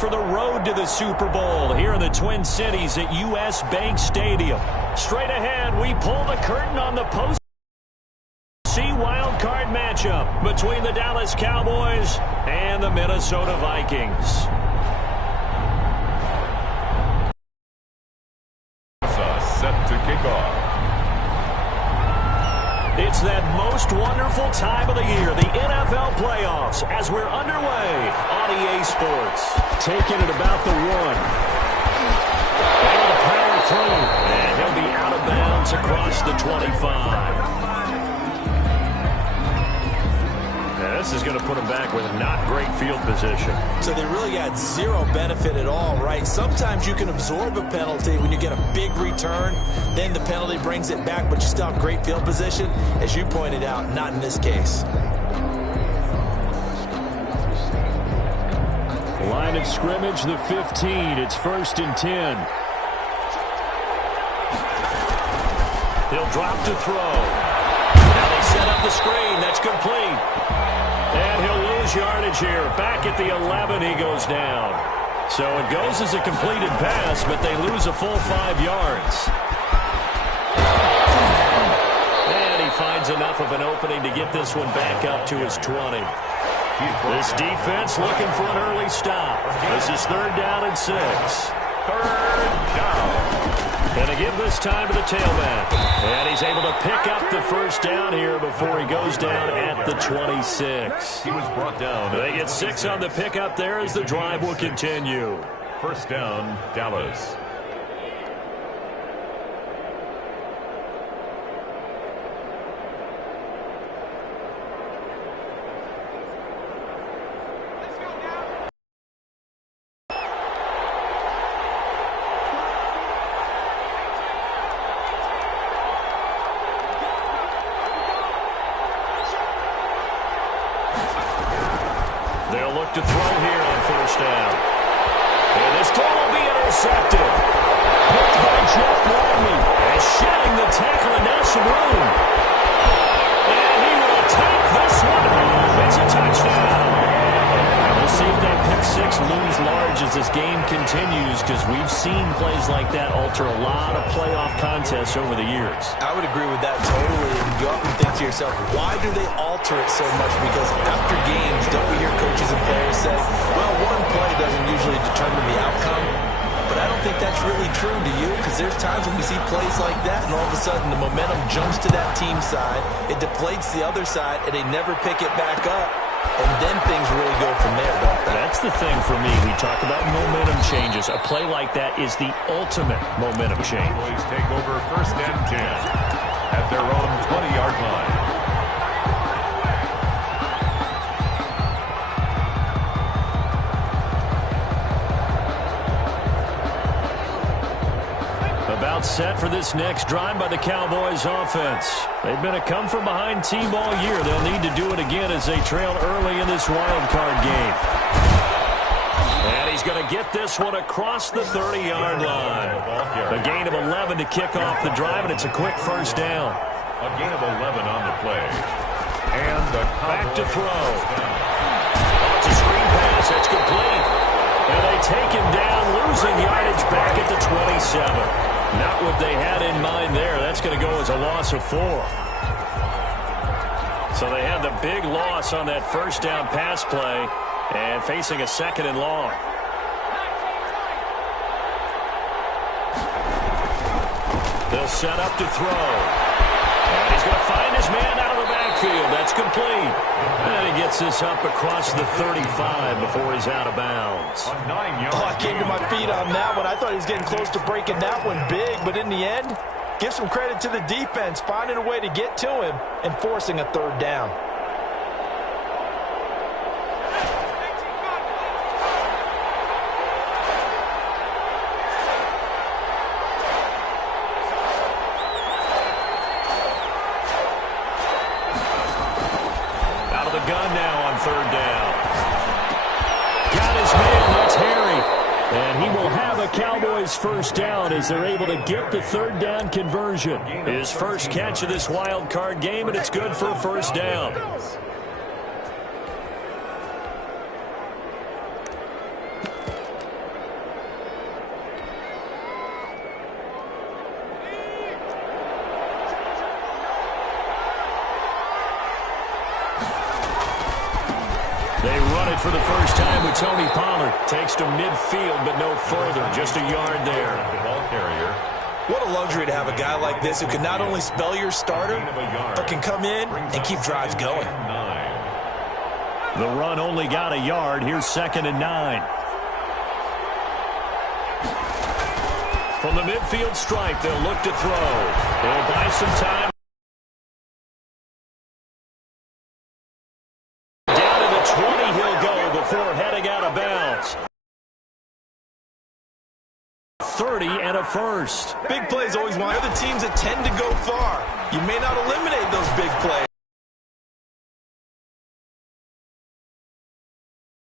for the road to the Super Bowl here in the Twin Cities at U.S. Bank Stadium. Straight ahead, we pull the curtain on the post-C wild card matchup between the Dallas Cowboys and the Minnesota Vikings. Set to kick off. It's that most wonderful time of the year, the NFL playoffs, as we're underway on EA Sports. Taking it about the 1. And the power through. And he'll be out of bounds across the 25. This is going to put him back with not great field position. So they really got zero benefit at all, right? Sometimes you can absorb a penalty when you get a big return. Then the penalty brings it back, but you still have great field position. As you pointed out, not in this case. Line of scrimmage, the 15. It's 1st and 10. He'll drop to throw. Now they set up the screen. That's complete. And he'll lose yardage here. Back at the 11, he goes down. So it goes as a completed pass, but they lose a full 5 yards. And he finds enough of an opening to get this one back up to his 20. This defense looking for an early stop. This is 3rd down and 6. 3rd down. And to give this time to the tailback. And he's able to pick up the 1st down here before he goes down at the 26. He was brought down. They get 6 on the pickup there as the drive will continue. 1st down, Dallas. They'll look to throw here on 1st down. And this throw will be intercepted. Picked by Jeff Bradley. And shedding the tackle and now some room. And he will take this one home. It's a touchdown. And we'll see if that pick 6 looms large as this game continues, because we've seen plays like that alter a lot of playoff contests over the years. I would agree with that totally. And you often think to yourself, why do they alter it so much? Because after games, don't we hear coaches and players say, well, one play doesn't usually determine the outcome. But I don't think that's really true, do you? Because there's times when we see plays like that, and all of a sudden the momentum jumps to that team side. It deflates the other side, and they never pick it back up. And then things really go from there, don't they? That's the thing for me. We talk about momentum changes. A play like that is the ultimate momentum change. Cowboys take over 1st and 10 at their own 20-yard line. About set for this next drive by the Cowboys offense. They've been a come-from-behind team all year. They'll need to do it again as they trail early in this wild card game. And he's going to get this one across the 30-yard line. A gain of 11 to kick off the drive, and it's a quick 1st down. A gain of 11 on the play. And the back to throw. It's a screen pass. It's complete. And they take him down, losing yardage back at the 27. Not what they had in mind there. That's going to go as a loss of 4. So they had the big loss on that 1st down pass play and facing a 2nd and long. They'll set up to throw. And he's going to find his man out of the backfield. That's complete. And he gets this up across the 35 before he's out of bounds. Oh, I came to my feet on that one. I thought he was getting close to breaking that one big, but in the end, give some credit to the defense, finding a way to get to him and forcing a 3rd down. Gun now on 3rd down. Got his man, that's Harry. And he will have a Cowboys 1st down as they're able to get the 3rd down conversion. His first catch of this wild card game, and it's good for a 1st down. Tony Pollard takes to midfield, but no further. Just a yard there. Ball carrier. What a luxury to have a guy like this who can not only spell your starter, but can come in and keep drives going. The run only got a yard. Here's 2nd and 9. From the midfield stripe, they'll look to throw. They'll buy some time. Down to the 20 he'll go before heading out of bounds. 30 and a first. Big plays always want. They're the teams that tend to go far. You may not eliminate those big plays.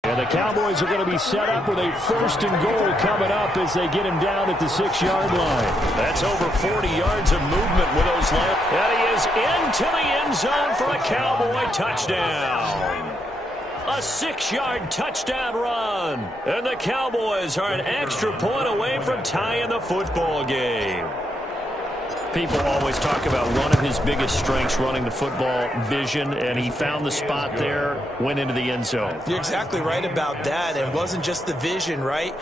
And the Cowboys are going to be set up with a 1st and goal coming up as they get him down at the 6-yard line. That's over 40 yards of movement with those left. And he is into the end zone for a Cowboy touchdown. A 6-yard touchdown run. And the Cowboys are an extra point away from tying the football game. People always talk about one of his biggest strengths, running the football, vision, and he found the spot there, went into the end zone. You're exactly right about that. It wasn't just the vision, right?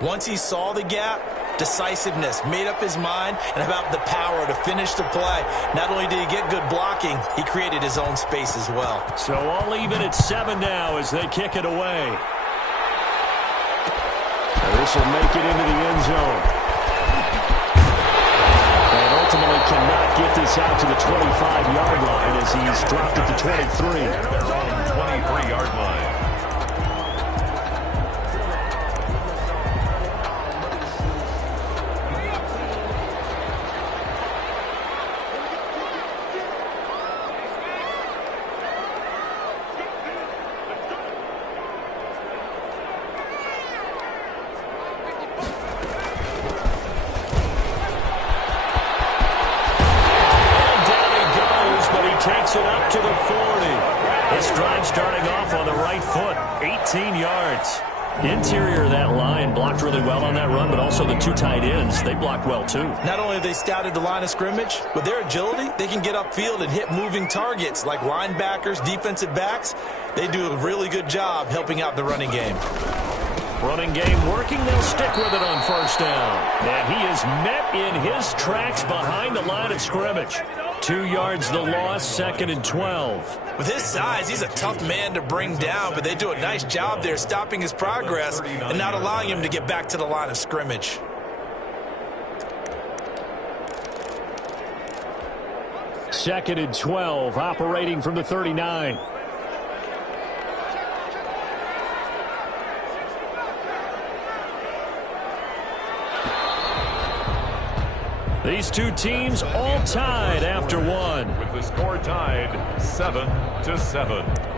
Once he saw the gap, decisiveness, made up his mind, and about the power to finish the play. Not only did he get good blocking, he created his own space as well. So all even at 7 now as they kick it away. This will make it into the end zone. Ultimately cannot get this out to the 25-yard line as he's dropped at the 23. Their own 23-yard line. Takes it up to the 40. This drive starting off on the right foot. 18 yards. Interior of that line blocked really well on that run, but also the 2 tight ends, they blocked well too. Not only have they scouted the line of scrimmage, with their agility, they can get upfield and hit moving targets like linebackers, defensive backs. They do a really good job helping out the running game. Running game working, they'll stick with it on 1st down. And he is met in his tracks behind the line of scrimmage. 2 yards the loss, 2nd and 12. With his size, he's a tough man to bring down, but they do a nice job there stopping his progress and not allowing him to get back to the line of scrimmage. Second and 12, operating from the 39. These two teams all tied after one. With the score tied 7-7.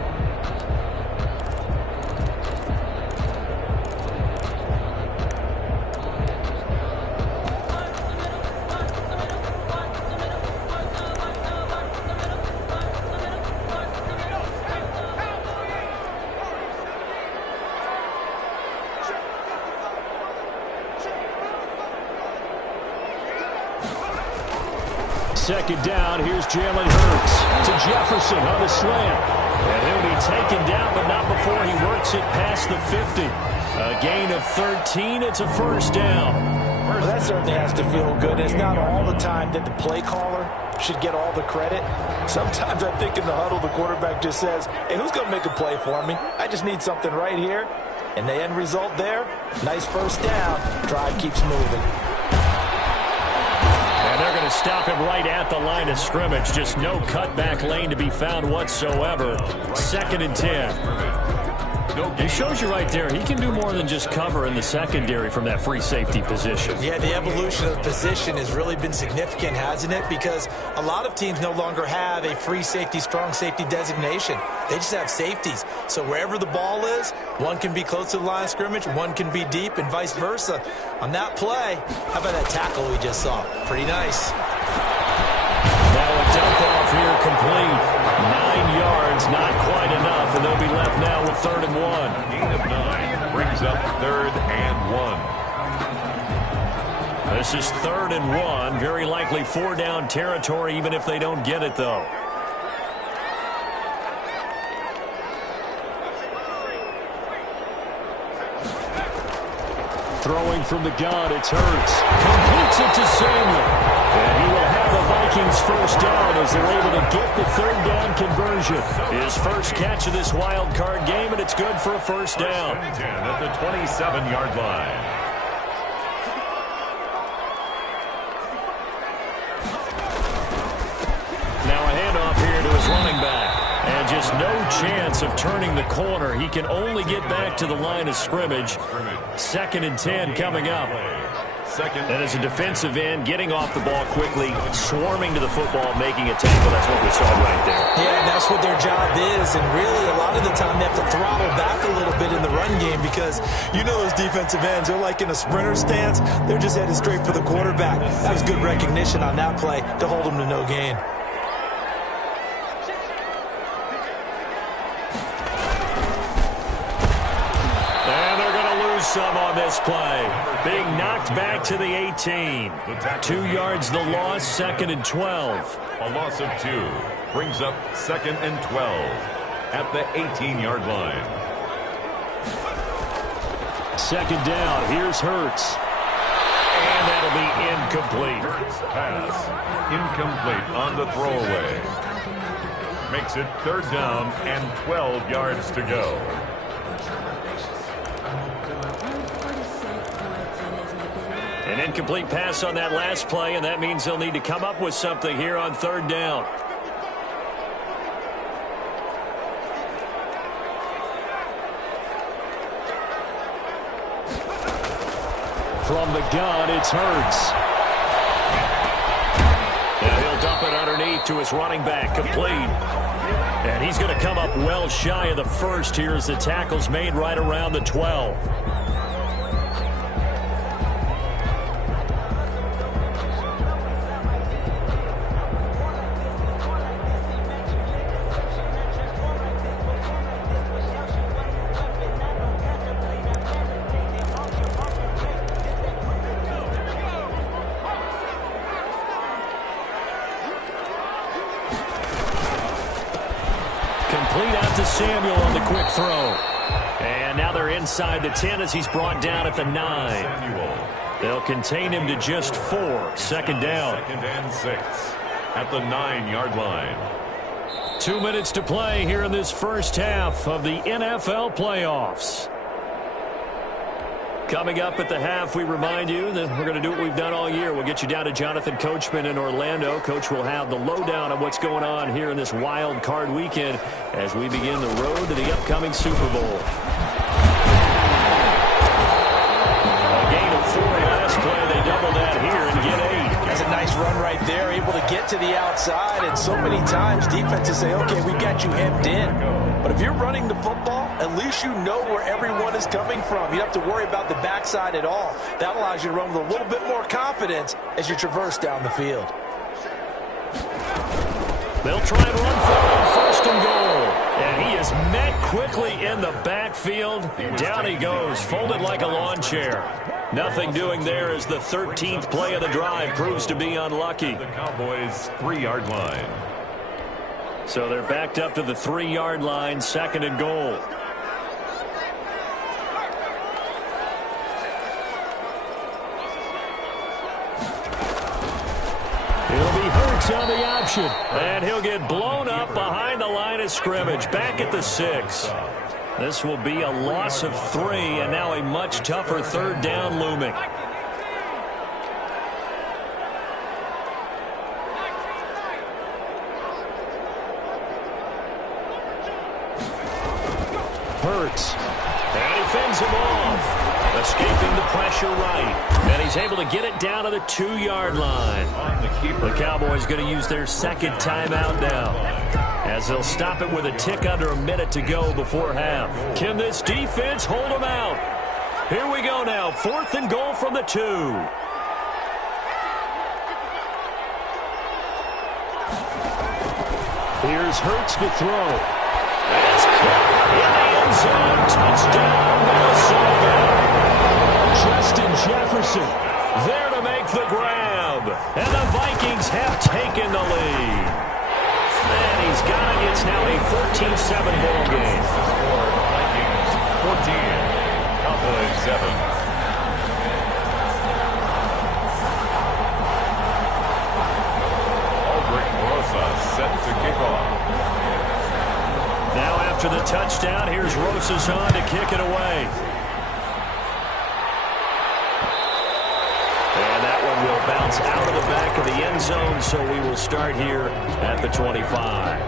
Second down, here's Jalen Hurts to Jefferson on the slant. And he'll be taken down, but not before he works it past the 50. A gain of 13, it's a 1st down. Well, that certainly has to feel good. It's not all the time that the play caller should get all the credit. Sometimes I think in the huddle, the quarterback just says, hey, who's going to make a play for me? I just need something right here. And the end result there, nice 1st down. Drive keeps moving. And they're going to stop him right at the line of scrimmage. Just no cutback lane to be found whatsoever. 2nd and 10. It shows you right there, he can do more than just cover in the secondary from that free safety position. Yeah, the evolution of the position has really been significant, hasn't it? Because a lot of teams no longer have a free safety, strong safety designation. They just have safeties. So wherever the ball is, one can be close to the line of scrimmage, one can be deep, and vice versa. On that play, how about that tackle we just saw? Pretty nice. Now a dump off here complete. 9 yards, not quite enough, and they'll be left now with 3rd and 1. Gain of 9 brings up 3rd and 1. This is 3rd and 1. Very likely 4-down territory, even if they don't get it, though. Throwing from the gun, it's Hurts. Completes it to Samuel. And he will have the Vikings first down as they're able to get the third down conversion. His first catch of this wild card game, and it's good for a first down. 10 at the 27-yard line. Now a handoff here to his running back. And just no chance of turning the corner. He can only get back to the line of scrimmage. 2nd and 10 coming up. And as a defensive end, getting off the ball quickly, swarming to the football, making a tackle. That's what we saw right there. Yeah, that's what their job is. And really, a lot of the time, they have to throttle back a little bit in the run game because you know those defensive ends, they're like in a sprinter stance. They're just headed straight for the quarterback. That was good recognition on that play to hold them to no gain. Some on this play. Being knocked back to the 18. 2 yards the loss, 2nd and 12. A loss of 2 brings up 2nd and 12 at the 18-yard line. 2nd down, here's Hurts. And that'll be incomplete. Hurts pass. Incomplete on the throwaway. Makes it 3rd down and 12 yards to go. An incomplete pass on that last play, and that means they'll need to come up with something here on 3rd down. From the gun, it's Hurts. And he'll dump it underneath to his running back, complete. And he's going to come up well shy of the first here as the tackle's made right around the 12. Complete out to Samuel on the quick throw. And now they're inside the 10 as he's brought down at the 9. They'll contain him to just 4. 2nd down. 2nd and 6 at the 9-yard line. 2 minutes to play here in this first half of the NFL playoffs. Coming up at the half, we remind you that we're going to do what we've done all year. We'll get you down to Jonathan Coachman in Orlando. Coach will have the lowdown on what's going on here in this wild card weekend as we begin the road to the upcoming Super Bowl. A gain of 4 last play. They double that here and get 8. That's a nice run right there, able to get to the outside. And so many times defenses say, okay, we got you hemmed in. But if you're running the football, at least you know where everyone is coming from. You don't have to worry about the backside at all. That allows you to run with a little bit more confidence as you traverse down the field. They'll try and run for it on 1st and goal. And he is met quickly in the backfield. Down he goes, folded like a lawn chair. Nothing doing there as the 13th play of the drive proves to be unlucky. The Cowboys' 3-yard line. So they're backed up to the 3-yard line, 2nd and goal. It'll be Hurts on the option. And he'll get blown up behind the line of scrimmage. Back at the 6. This will be a loss of 3, and now a much tougher 3rd down looming. Hurts. And he fends him off. Escaping the pressure right. And he's able to get it down to the 2-yard line. The Cowboys going to use their 2nd timeout now, as they'll stop it with a tick under a minute to go before half. Can this defense hold them out? Here we go now. 4th and goal from the 2. Here's Hurts to throw. That's caught in the end zone. Touchdown, Minnesota. Justin Jefferson there to make the grab. And the Vikings have taken the lead. And he's got it. It's now a 14-7 ball game. Vikings 14, Cowboys 7. touchdown. Here's Rosas on to kick it away. And that one will bounce out of the back of the end zone, so we will start here at the 25.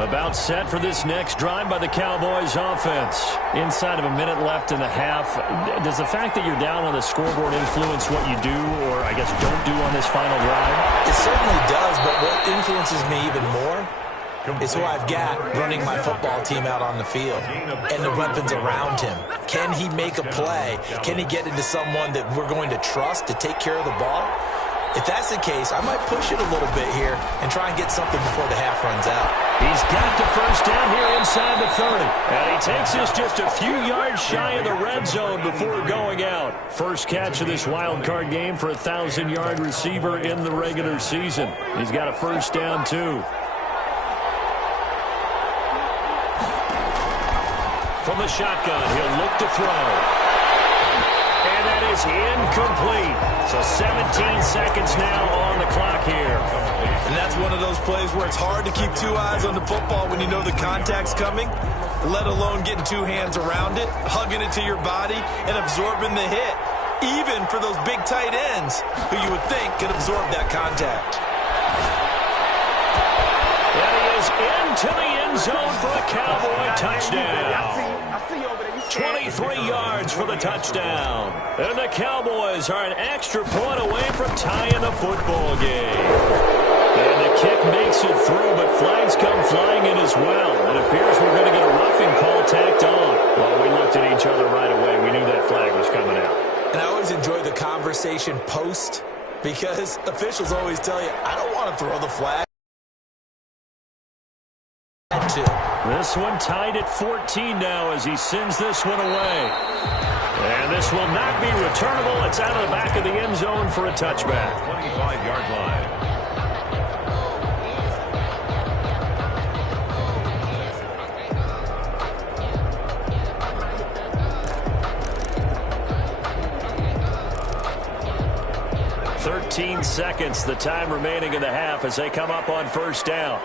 About set for this next drive by the Cowboys offense. Inside of a minute left in the half. Does the fact that you're down on the scoreboard influence what you do, or I guess don't do on this final drive? It certainly does, but what influences me even more is who I've got running my football team out on the field and the weapons around him. Can he make a play? Can he get into someone that we're going to trust to take care of the ball? If that's the case, I might push it a little bit here and try and get something before the half runs out. He's got the first down here inside the 30. And he takes us just a few yards shy of the red zone before going out. First catch of this wild card game for a 1,000-yard receiver in the regular season. He's got a first down, too. From the shotgun, he'll look to throw. And that is incomplete. So 17 seconds now on the clock here. And that's one of those plays where it's hard to keep two eyes on the football when you know the contact's coming, let alone getting two hands around it, hugging it to your body, and absorbing the hit, even for those big tight ends who you would think could absorb that contact. And he is into the end zone for a Cowboy touchdown. 23 yards for the touchdown. And the Cowboys are an extra point away from tying the football game. And the kick makes it through, but flags come flying in as well. It appears we're going to get a roughing call tacked on. Well, we looked at each other right away. We knew that flag was coming out. And I always enjoy the conversation post because officials always tell you, I don't want to throw the flag. This one tied at 14 now as he sends this one away. And this will not be returnable. It's out of the back of the end zone for a touchback. 25-yard line. Seconds, the time remaining in the half as they come up on first down.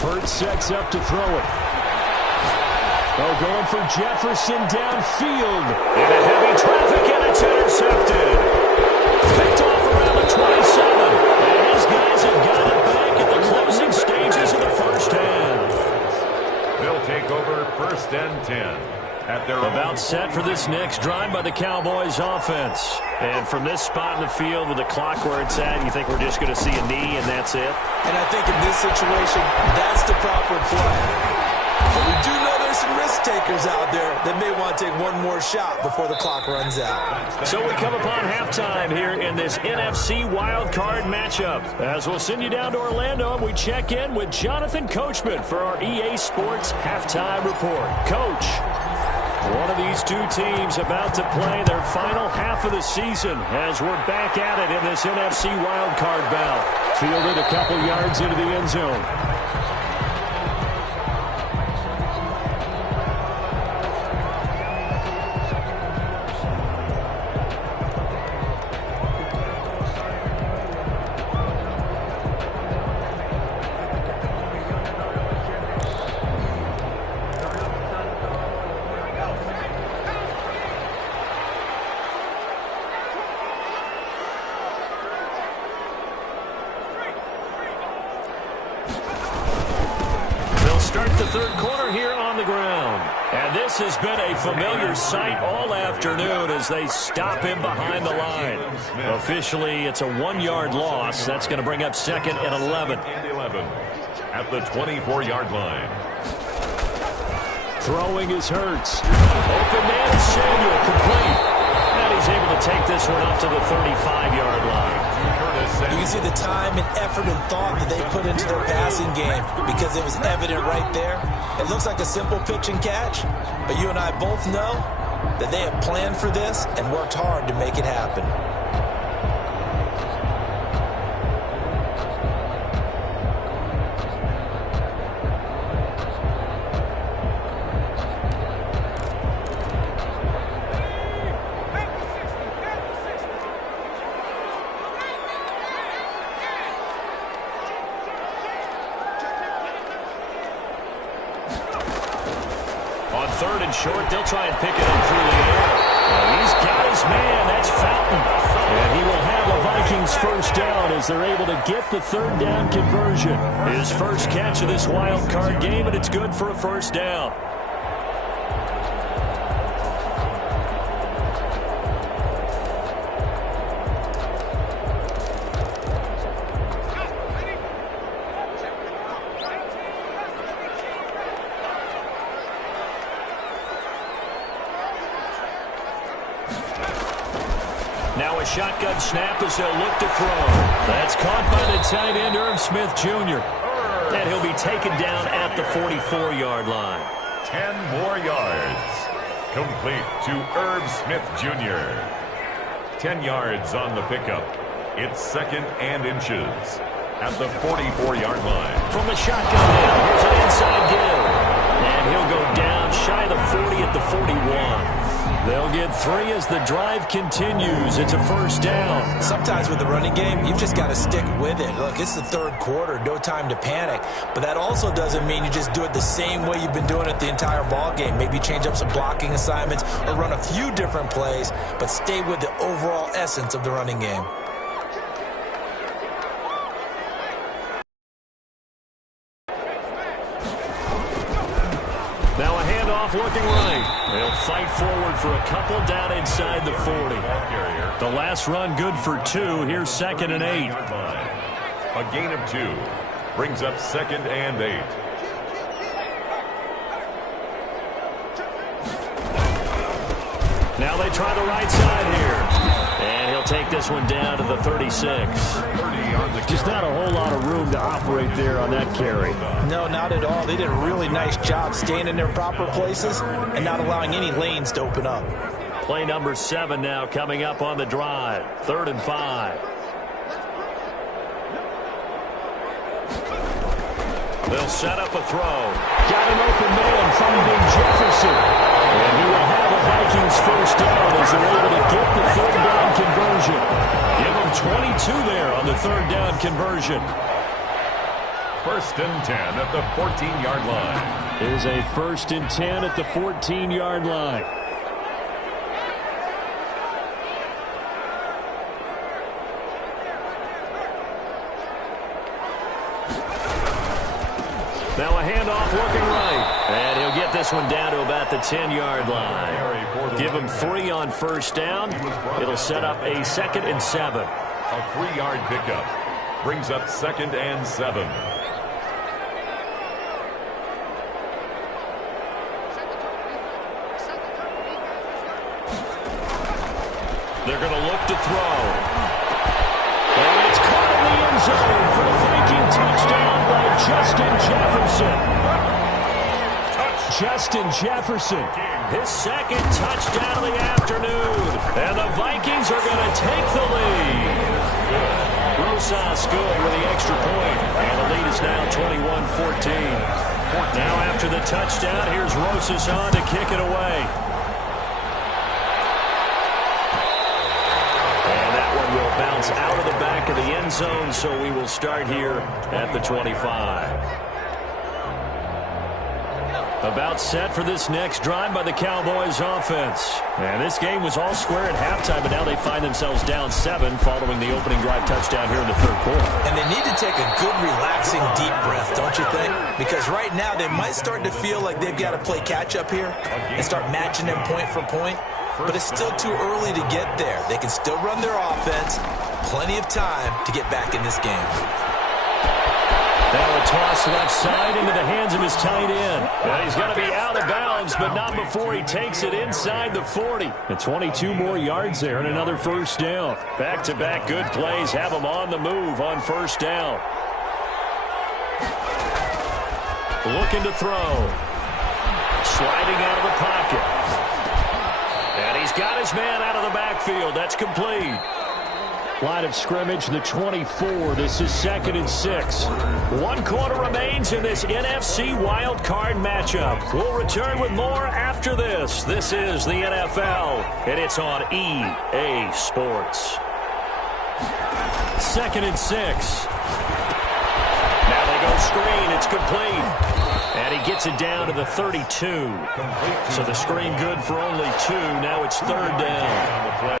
Hurts sets up to throw it. Oh, going for Jefferson downfield. In a heavy traffic, and it's intercepted. Picked off around the 27. And his guys have got it back at the closing stages of the first half. They'll take over first and 10. At their About set for this next drive by the Cowboys offense. And from this spot in the field with the clock where it's at, you think we're just going to see a knee and that's it? And I think in this situation, that's the proper play. But we do know there's some risk takers out there that may want to take one more shot before the clock runs out. So we come upon halftime here in this NFC wildcard matchup. As we'll send you down to Orlando, and we check in with Jonathan Coachman for our EA Sports Halftime Report. Coach, one of these two teams about to play their final half of the season as we're back at it in this NFC wildcard bout. Fielded a couple yards into the end zone. Start the third quarter here on the ground. And this has been a familiar sight all afternoon as they stop him behind the line. Officially, it's a 1-yard loss. That's going to bring up second and 11. At the 24-yard line. Throwing is Hurts. Open man is Samuel, complete. And he's able to take this one up to the 35-yard line. You can see the time and effort and thought that they put into their passing game because it was evident right there. It looks like a simple pitch and catch, but you and I both know that they have planned for this and worked hard to make it happen. in short. They'll try and pick it up through the air. He's got his man. That's Fountain. And he will have a Vikings first down as they're able to get the third down conversion. His first catch of this wild card game, and it's good for a first down. Now a shotgun snap as they'll look to throw. That's caught by the tight end, Irv Smith Jr. And he'll be taken down at the 44-yard line. 10 more yards. Complete to Irv Smith Jr. 10 yards on the pickup. It's second and inches at the 44-yard line. From the shotgun now, here's an inside give. And he'll go down shy of the 40 at the 41. They'll get 3 as the drive continues. It's a first down. Sometimes with the running game, you've just got to stick with it. Look, it's the third quarter, no time to panic. But that also doesn't mean you just do it the same way you've been doing it the entire ball game. Maybe change up some blocking assignments or run a few different plays, but stay with the overall essence of the running game. Now a handoff looking right. They'll fight forward for a couple down inside the 40. The last run good for 2. Here's second and 8. A gain of 2 brings up second and 8. Now they try the right side here. And he'll take this one down to the 36. Just not a whole lot of room to operate there on that carry. No, not at all. They did a really nice job staying in their proper places and not allowing any lanes to open up. Play number 7 now coming up on the drive. 3rd and 5. They'll set up a throw. Got an open man, finding Jefferson. And he will have a Vikings first down as they're able to get the third down conversion. Give them 22 there on the third down conversion. First and 10 at the 14-yard line. It is a first and 10 at the 14-yard line. Now a handoff looking right. And he'll get this one down to about the 10-yard line. Give him 3 on first down. It'll set up a 2nd and 7. A 3-yard pickup brings up 2nd and 7. They're going to look to throw. And it's caught in the end zone for the Viking touchdown by Justin Jefferson. Justin Jefferson, his 2nd touchdown of the afternoon. And the Vikings are going to take the lead. Rosas good with the extra point. And the lead is now 21-14. Now after the touchdown, here's Rosas on to kick it away. Will bounce out of the back of the end zone, so we will start here at the 25. About set for this next drive by the Cowboys offense. And this game was all square at halftime, but now they find themselves down 7 following the opening drive touchdown here in the third quarter. And they need to take a good, relaxing, deep breath, don't you think? Because right now they might start to feel like they've got to play catch-up here and start matching them point for point. But it's still too early to get there. They can still run their offense. Plenty of time to get back in this game. Now a toss left side into the hands of his tight end. And he's going to be out of bounds, but not before he takes it inside the 40. And 22 more yards there and another first down. Back-to-back good plays have him on the move on first down. Looking to throw. Sliding out of the pocket. And he's got his man out of the backfield. That's complete. Line of scrimmage, the 24. This is 2nd and 6. 1 quarter remains in this NFC wild card matchup. We'll return with more after this. This is the NFL, and it's on EA Sports. 2nd and 6. Now They go screen. It's complete. And he gets it down to the 32. So the screen good for only 2. Now it's third down.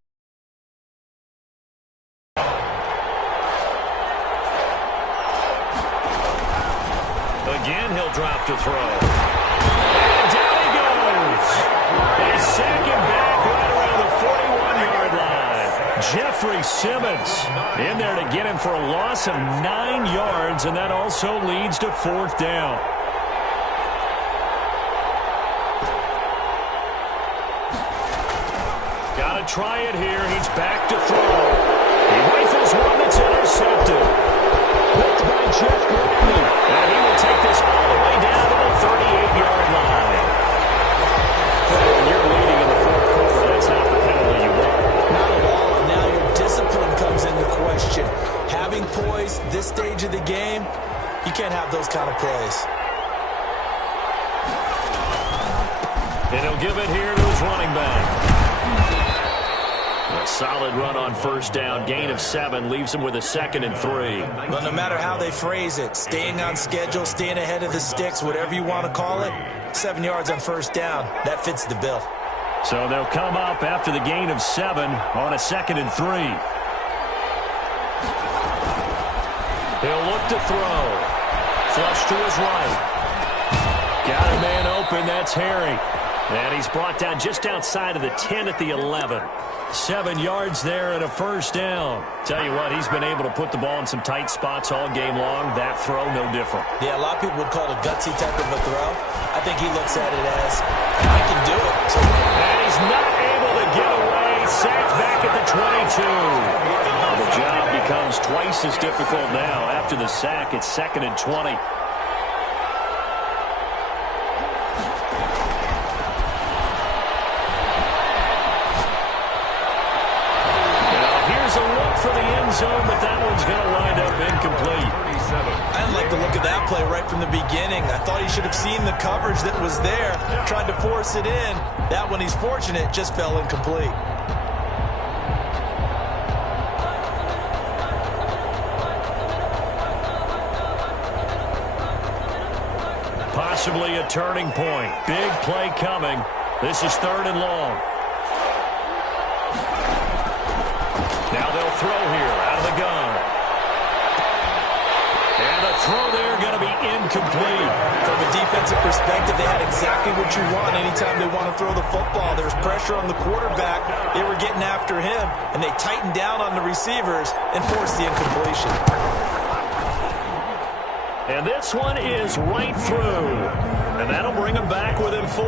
Again, he'll drop to throw. And down he goes. He's second back right around the 41-yard line. Jeffrey Simmons in there to get him for a loss of 9 yards, and that also leads to fourth down. Got to try it here. He's back to throw. He rifles one that's intercepted. Picked by Jeff Gladney. And he will take this all the way down to the 38-yard line. And you're leading in the fourth quarter. That's not the penalty you want. Not at all. And now your discipline comes into question. Having poise this stage of the game, you can't have those kind of plays. And he'll give it here to his running back. A solid run on first down. Gain of 7 leaves him with a 2nd and 3. Well, no matter how they phrase it, staying on schedule, staying ahead of the sticks, whatever you want to call it, 7 yards on first down, that fits the bill. So they'll come up after the gain of 7 on a 2nd and 3. He'll look to throw. Flush to his right. Got a man open. That's Harry. And he's brought down just outside of the 10 at the 11. 7 yards there and a first down. Tell you what, he's been able to put the ball in some tight spots all game long. That throw, no different. Yeah, a lot of people would call it a gutsy type of a throw. I think he looks at it as, I can do it. So, and he's not able to get away. Sacked back at the 22. The job becomes twice as difficult now. After the sack, it's 2nd and 20. For the end zone, but that one's going to wind up incomplete. I didn't like the look of that play right from the beginning. I thought he should have seen the coverage that was there, tried to force it in. That one, he's fortunate, just fell incomplete. Possibly a turning point. Big play coming. This is 3rd and long. Now they'll throw here out of the gun. And the throw there going to be incomplete. From a defensive perspective, they had exactly what you want anytime they want to throw the football. There's pressure on the quarterback. They were getting after him, and they tightened down on the receivers and forced the incompletion. And this one is right through. And that'll bring them back within 4.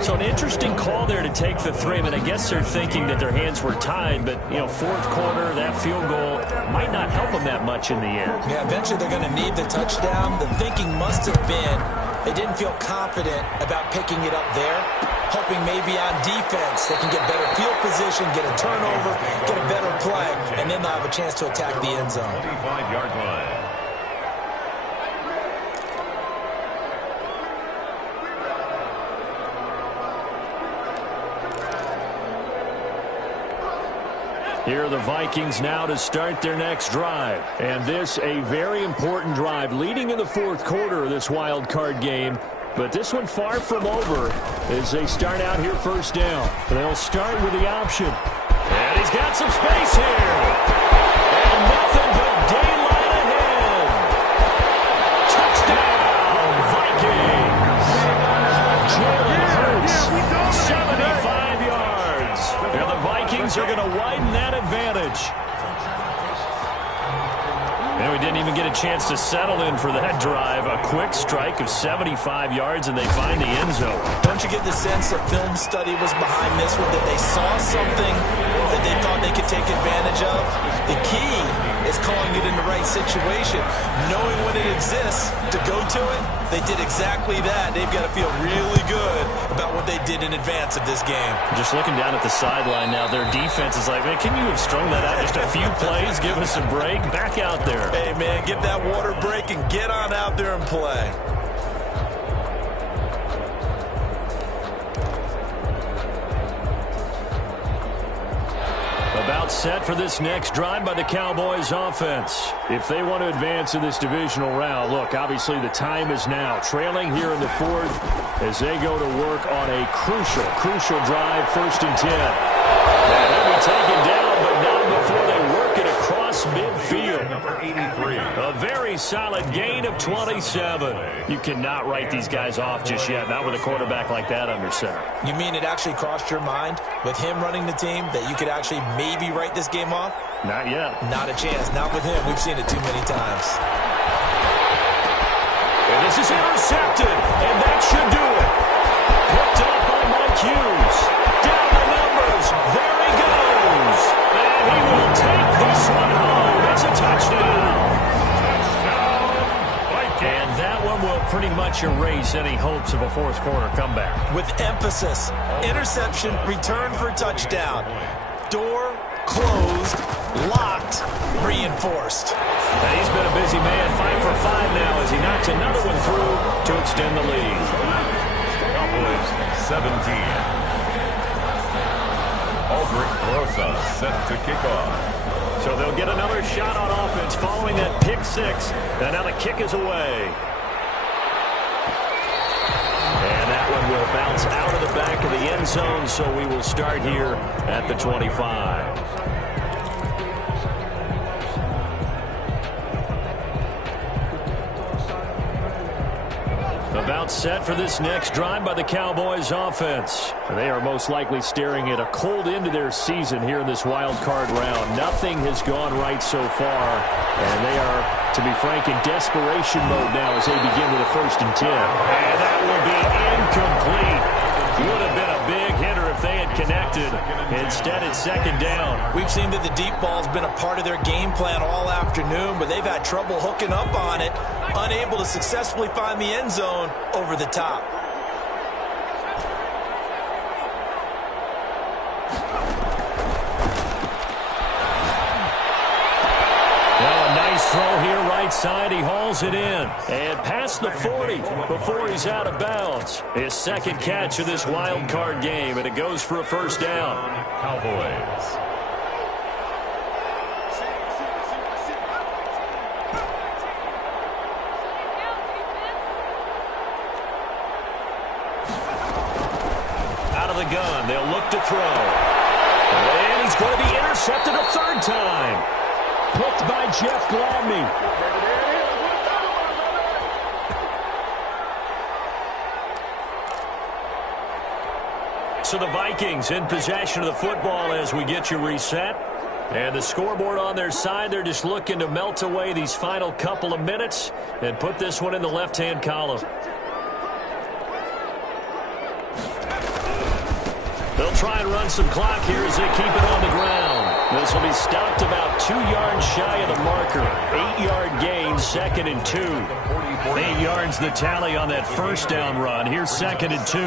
So an interesting call there to take the 3. I mean, I guess they're thinking that their hands were tied, but, you know, fourth quarter, that field goal might not help them that much in the end. Yeah, eventually they're going to need the touchdown. The thinking must have been they didn't feel confident about picking it up there, hoping maybe on defense they can get better field position, get a turnover, get a better play, and then they'll have a chance to attack the end zone. 25-yard line. Here are the Vikings now to start their next drive. And this a very important drive leading in the fourth quarter of this wild card game. But this one far from over as they start out here first down. They'll start with the option. And he's got some space here. And nothing but daylight ahead. Touchdown, Vikings. Jalen Hurts, 75 yards. And the Vikings are going to widen that advantage. And we didn't even get a chance to settle in for that drive. A quick strike of 75 yards, and they find the end zone. Don't you get the sense that film study was behind this one, that they saw something that they thought they could take advantage of? The key is calling it in the right situation, knowing when it exists to go to it. They did exactly that. They've got to feel really good about what they did in advance of this game. Just looking down at the sideline now, their defense is like, man, can you have strung that out just a few plays, give us a break? Back out there. Hey, man, give that water break and get on out there and play. About About set for this next drive by the Cowboys offense. If they want to advance in this divisional round, look, obviously the time is now. Trailing here in the fourth as they go to work on a crucial drive, 1st and 10. And they'll be taken down, but not before they work it across midfield. Number 83. A very solid gain of 27. You cannot write these guys off just yet, not with a quarterback like that under center. You mean it actually crossed your mind with him running the team that you could actually maybe write this game off? Not yet. Not a chance. Not with him. We've seen it too many times. And this is intercepted, and that should do it. Picked up by Mike Hughes. Down the numbers. There he goes. And he will take this one home. It's a touchdown. And that one will pretty much erase any hopes of a fourth quarter comeback. With emphasis, interception, return for touchdown. Door closed, locked, reinforced. And he's been a busy man, 5 for 5 now as he knocks another one through to extend the lead. Cowboys 17. Aldrich Rosa set to kick off. So they'll get another shot on offense following that pick six. And now the kick is away. And that one will bounce out of the back of the end zone, so we will start here at the 25. About set for this next drive by the Cowboys offense. They are most likely staring at a cold end to their season here in this wild card round. Nothing has gone right so far, and they are, to be frank, in desperation mode now as they begin with a 1st and 10. And that will be incomplete. Would have been a big hitter if they had connected. Instead, it's 2nd down. We've seen that the deep ball's been a part of their game plan all afternoon, but they've had trouble hooking up on it, unable to successfully find the end zone over the top. Throw here right side. He hauls it in. And past the 40 before he's out of bounds. His 2nd catch of this wild card game, and it goes for a 1st down. Cowboys. Out of the gun. They'll look to throw. And he's going to be intercepted a 3rd time. Picked by Jeff Gladney. So the Vikings in possession of the football as we get you reset. And the scoreboard on their side, they're just looking to melt away these final couple of minutes and put this one in the left-hand column. They'll try and run some clock here as they keep it on the ground. This will be stopped about 2 yards shy of the marker. 8-yard gain, 2nd and 2. 8 yards the tally on that 1st down run. Here's 2nd and 2.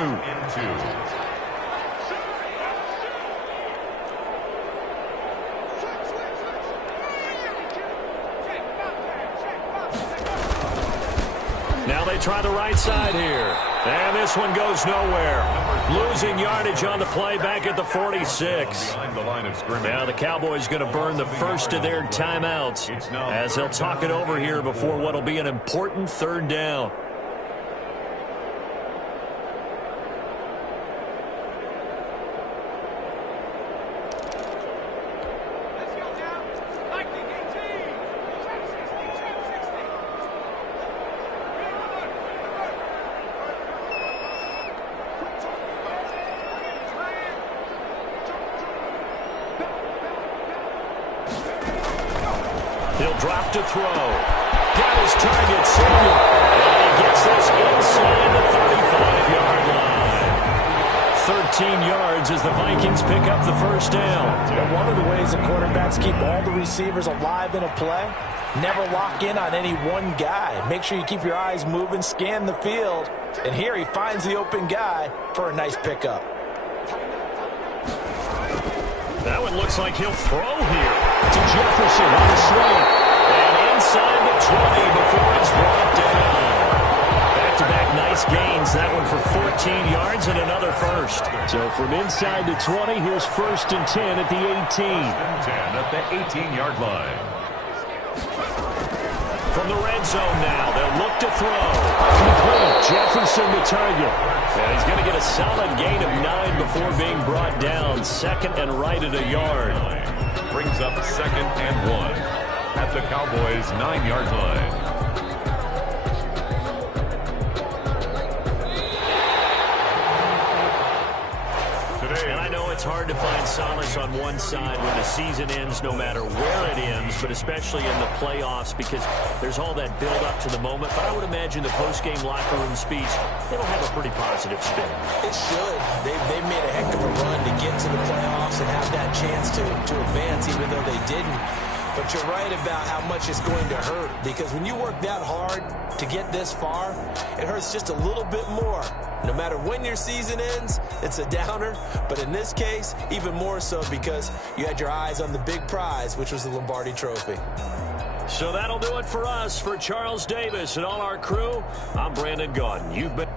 Now they try the right side here. And this one goes nowhere. Losing yardage on the play back at the 46. Now the Cowboys going to burn the first of their timeouts as they'll talk it over here before what will be an important 3rd down. He'll drop to throw. Got his target, Samuel. And he gets this inside the 35-yard line. 13 yards as the Vikings pick up the 1st down. And one of the ways the quarterbacks keep all the receivers alive in a play, never lock in on any one guy. Make sure you keep your eyes moving, scan the field. And here he finds the open guy for a nice pickup. That one looks like he'll throw here to Jefferson on the swing. And inside the 20 before it's brought down. Back-to-back nice Nice gains. That one for 14 yards and another first. So from inside the 20, here's 1st and 10 at the 18. 10 at the 18-yard line. From the red zone now, they'll look to throw. Complete. Jefferson the target. And he's going to get a solid gain of 9 before being brought down. 2nd and right at a yard. Brings up 2nd and 1 at the Cowboys' 9-yard line. And I know it's hard to find solace on one side when the season ends, no matter where it ends, but especially in the playoffs, because there's all that build-up to the moment. But I would imagine the post-game locker room speech, it'll have a pretty positive spin. It should. They've made a heck of a run to get to the playoffs and have that chance to advance, even though they didn't. But you're right about how much it's going to hurt, because when you work that hard to get this far, it hurts just a little bit more. No matter when your season ends, it's a downer. But in this case, even more so because you had your eyes on the big prize, which was the Lombardi Trophy. So that'll do it for us. For Charles Davis and all our crew, I'm Brandon Gaudin. You've been...